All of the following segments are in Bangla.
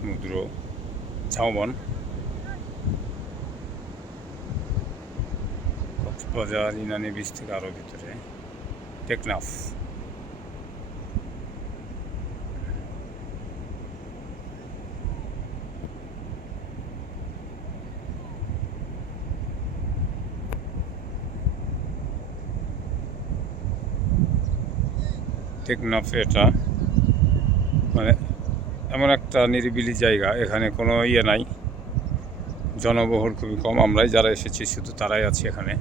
সমুদ্র, ঝাউবন, কক্সবাজার ইনানি বিচ থেকে আরও ভিতরে টেকনাফ। টেকনাফ এটা মানে এমন একটা নিরিবিলি জায়গা, এখানে কোনো নাই, জনবহুল খুবই কম। আমরাই যারা এসেছি শুধু তারাই আছি এখানে।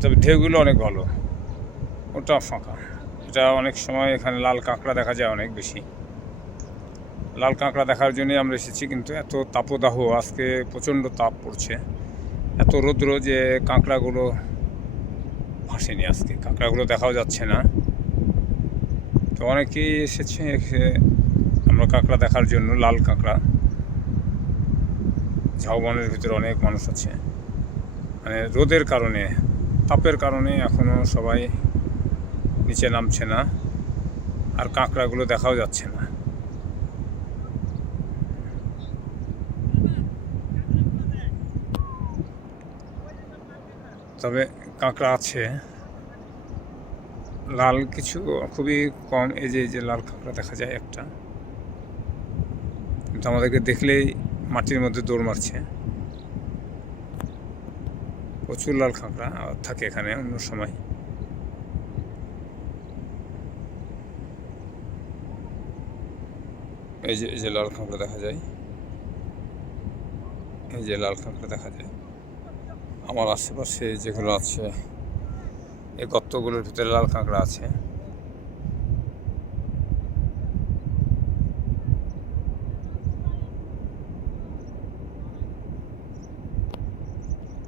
তবে ঢেউগুলো অনেক ভালো, ওটা ফাঁকা। এটা অনেক সময় এখানে লাল কাঁকড়া দেখা যায় অনেক বেশি। লাল কাঁকড়া দেখার জন্যই আমরা এসেছি, কিন্তু এত তাপদাহ, আজকে প্রচণ্ড তাপ পড়ছে, এত রৌদ্র যে কাঁকড়াগুলো ভাসেনি আজকে, কাঁকড়াগুলো দেখাও যাচ্ছে না। তো অনেকেই এসেছে আমরা কাঁকড়া দেখার জন্য, লাল কাঁকড়া। ঝাউবনের ভিতরে অনেক মানুষ আছে, মানে রোদের কারণে, তাপের কারণে এখনও সবাই নিচে নামছে না, আর কাঁকড়াগুলো দেখাও যাচ্ছে না। তবে কাঁকড়া আছে, লাল কিছু খুবই কম। এই যে লাল কাঁকড়া দেখা যায় একটা, কিন্তু আমাদেরকে দেখলেই মাটির মধ্যে দৌড় মারছে। প্রচুর লাল কাঁকড়া থাকে এখানে অন্য সময়। এই যে লাল কাঁকড়া দেখা যায়, এই যে লাল কাঁকড়া দেখা যায়। আমার আশেপাশে যেগুলো আছে, এই গর্তগুলোর ভিতরে লাল কাঁকড়া আছে।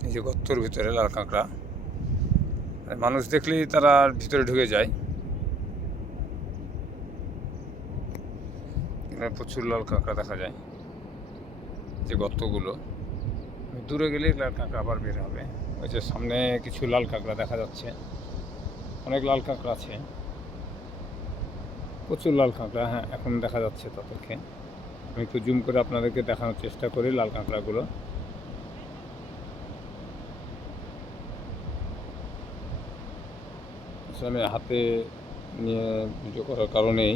এই যে গর্তর ভিতরে লাল কাঁকড়া, মানুষ দেখলেই তারা ভিতরে ঢুকে যায়। প্রচুর লাল কাঁকড়া দেখা যায়, যে গর্তগুলো। দূরে গেলেই লাল কাঁকড়া আবার বের হবে। ওই যে সামনে কিছু লাল কাঁকড়া দেখা যাচ্ছে, অনেক লাল কাঁকড়া আছে, প্রচুর লাল কাঁকড়া। হ্যাঁ, এখন দেখা যাচ্ছে তাদেরকে। আমি একটু জুম করে আপনাদেরকে দেখানোর চেষ্টা করি লাল কাঁকড়াগুলো। আমি হাতে নিয়ে ভিডিও করার কারণেই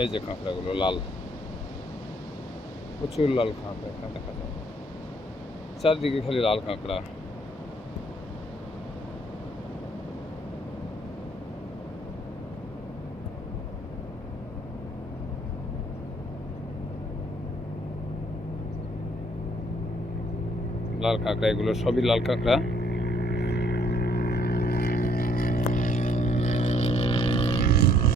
এই যে কাঁকড়াগুলো লাল, প্রচুর লাল কাঁকড়া এখানে দেখা যায়, চারদিকে খালি লাল কাঁকড়া। লাল কাঁকড়া, এগুলো সবই লাল কাঁকড়া।